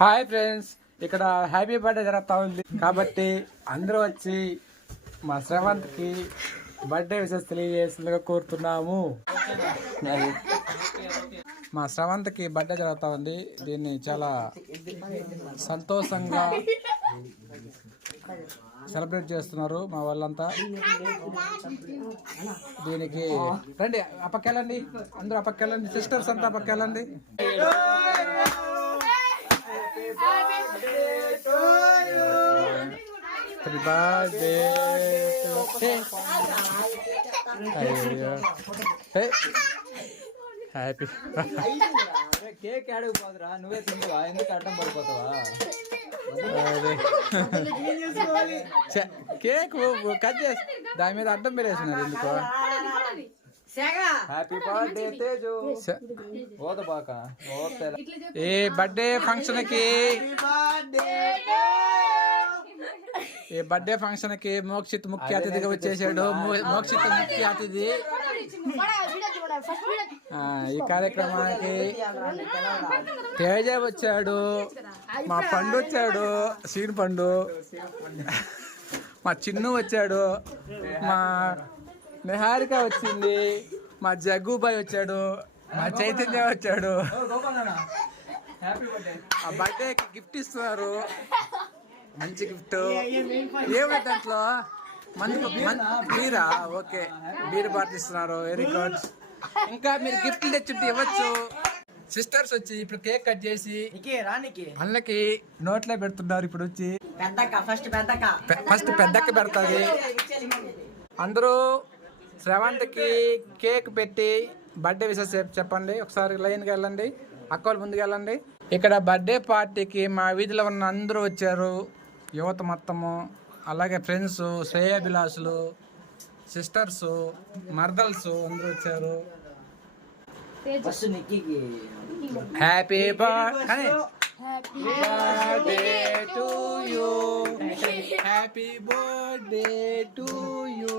Hi friends, ఇక్కడ happy birthday జరుగుతా ఉంది కాబట్టి అందరూ వచ్చి మా శ్రవంత్కి బర్త్డే విషెస్ తెలియజేసిందిగా కోరుతున్నాము. మా శ్రవంత్కి బర్త్డే జరుగుతా ఉంది. దీన్ని చాలా సంతోషంగా సెలబ్రేట్ చేస్తున్నారు మా వాళ్ళంతా. దీనికి రండి, అప్పకెళ్ళండి, అందరూ అప్పకెళ్ళండి, సిస్టర్స్ అంతా అప్పకెళ్ళండి. Happy birthday to you. Hey. Happy. Cake యాడకు పోదురా, నువ్వే తిందువా? ఎందుకు అడ్డం పడిపోతావా? కేక్ కట్ చేసి దాని మీద అడ్డం పెరేసినారు ఎందుకో. Happy birthday Teju. ఓదబాక ఏ బర్త్డే ఫంక్షన్ కి మోక్షిత్ ముఖ్య అతిథిగా వచ్చేసాడు. మోక్షిత్ ముఖ్య అతిథి ఈ కార్యక్రమానికి. తేజ వచ్చాడు, మా పండు వచ్చాడు, సీన్ పండు, మా చిన్ను వచ్చాడు, మా నిహారిక వచ్చింది, మా జగ్గుబాయ్ వచ్చాడు, మా చైతన్య వచ్చాడు. ఆ బర్త్డేకి గిఫ్ట్ ఇస్తున్నారు, మంచి గిఫ్ట్. ఏమి దాంట్లో బీరా? ఓకే, బీర్ పాటిస్తున్నారు, వెరీ గుడ్. ఇంకా మీరు గిఫ్ట్లు తెచ్చుంటే ఇవ్వచ్చు. సిస్టర్స్ వచ్చి ఇప్పుడు కేక్ కట్ చేసి అన్నకి నోట్లో పెడుతున్నారు. ఇప్పుడు వచ్చి ఫస్ట్ పెద్దక్క పెడతాది. అందరూ శ్రవంత్కి కేక్ పెట్టి బర్త్డే విషెస్ చెప్పండి. ఒకసారి లైన్కి వెళ్ళండి, అక్కలు ముందుకు వెళ్ళండి. ఇక్కడ బర్త్డే పార్టీకి మా వీధిలో ఉన్న అందరూ వచ్చారు, యువత మొత్తము, అలాగే ఫ్రెండ్స్, శ్రేయాభిలాషులు, సిస్టర్స్, మర్దల్స్ అందరూ వచ్చారు. Happy birthday to you, happy birthday to you.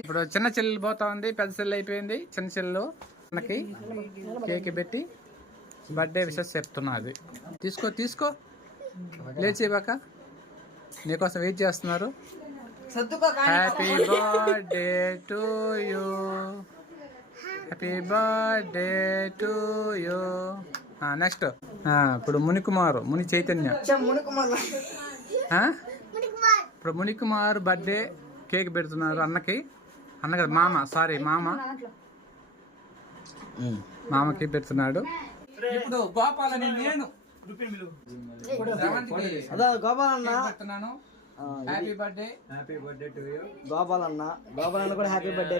ఇప్పుడు చిన్న చెల్లెలు పోతా ఉంది, పెద్ద చెల్లి అయిపోయింది. చిన్న చెల్లెలు మనకి కేక్ పెట్టి బర్త్డే విషెస్ చెప్తున్నది. తీసుకో తీసుకో, లేచేవాక నీకోసం వెయిట్ చేస్తున్నారు. Happy birthday to you, happy birthday to you. Next ఇప్పుడు ముని చైతన్య. ఇప్పుడు మునికుమార్ బర్త్డే కేక్ పెడుతున్నారు అన్నకి. అన్న కదా, మామకి పెడుతున్నాడు. ఇప్పుడు గోపాల్ అని నేను గోపాలన్న హ్యాపీ బర్త్డే టు యూ. గోపాలన్న కూడా హ్యాపీ బర్త్డే.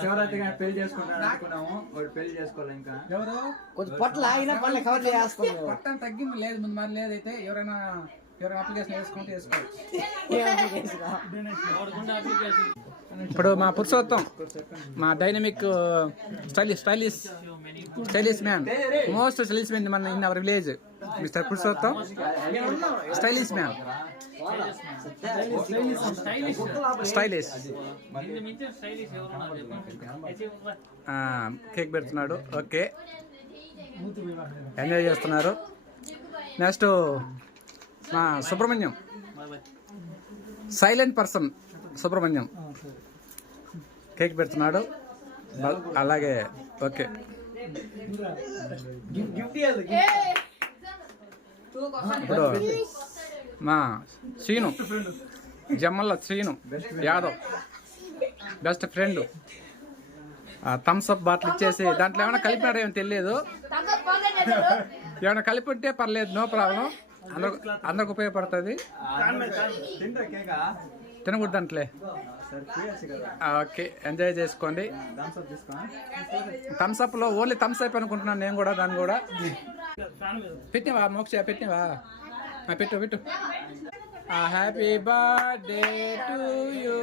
శివరాత్రి పెళ్లి చేసుకుంటాను అనుకున్నాము, వాడు పెళ్లి చేసుకోవాలి. ఇంకా ఎవరు కొంచెం పొట్ల అయినా పనులు కవర్ చేస్తాం. పట్టం తగ్గింది లేదు, ముందు మరి లేదైతే ఎవరైనా అప్లికేషన్ వేసుకుంటే వేసుకోవచ్చు. ఇప్పుడు మా పురుషోత్తం, మా dynamic stylish man, most stylish man మన in our village, mister Purushottam, stylish man, stylish. Cake పెడుతున్నాడు. ఓకే, ఎంజాయ్ చేస్తున్నారు. నెక్స్ట్ మా Subrahmanyam, silent person Subrahmanyam cake పెడుతున్నాడు. అలాగే ఓకే. ఇప్పుడు మా Srinu, Jammalla Srinu Yadav, best friend, Thums Up bottle ఇచ్చేసి దాంట్లో ఏమైనా కలిపినాడో ఏమో తెలియదు. ఏమైనా కలిపి ఉంటే పర్లేదు, నో ప్రాబ్లం, అందరికి ఉపయోగపడుతుంది. తినకూడదు అంటలే. ఓకే, ఎంజాయ్ చేసుకోండి. థమ్స్ అప్ లో ఓన్లీ థమ్స్ అప్ అనుకుంటున్నాను నేను కూడా. దాన్ని కూడా పెట్టినవా మోక్ష? పెట్టినవా? పెట్టు. Happy birthday to you.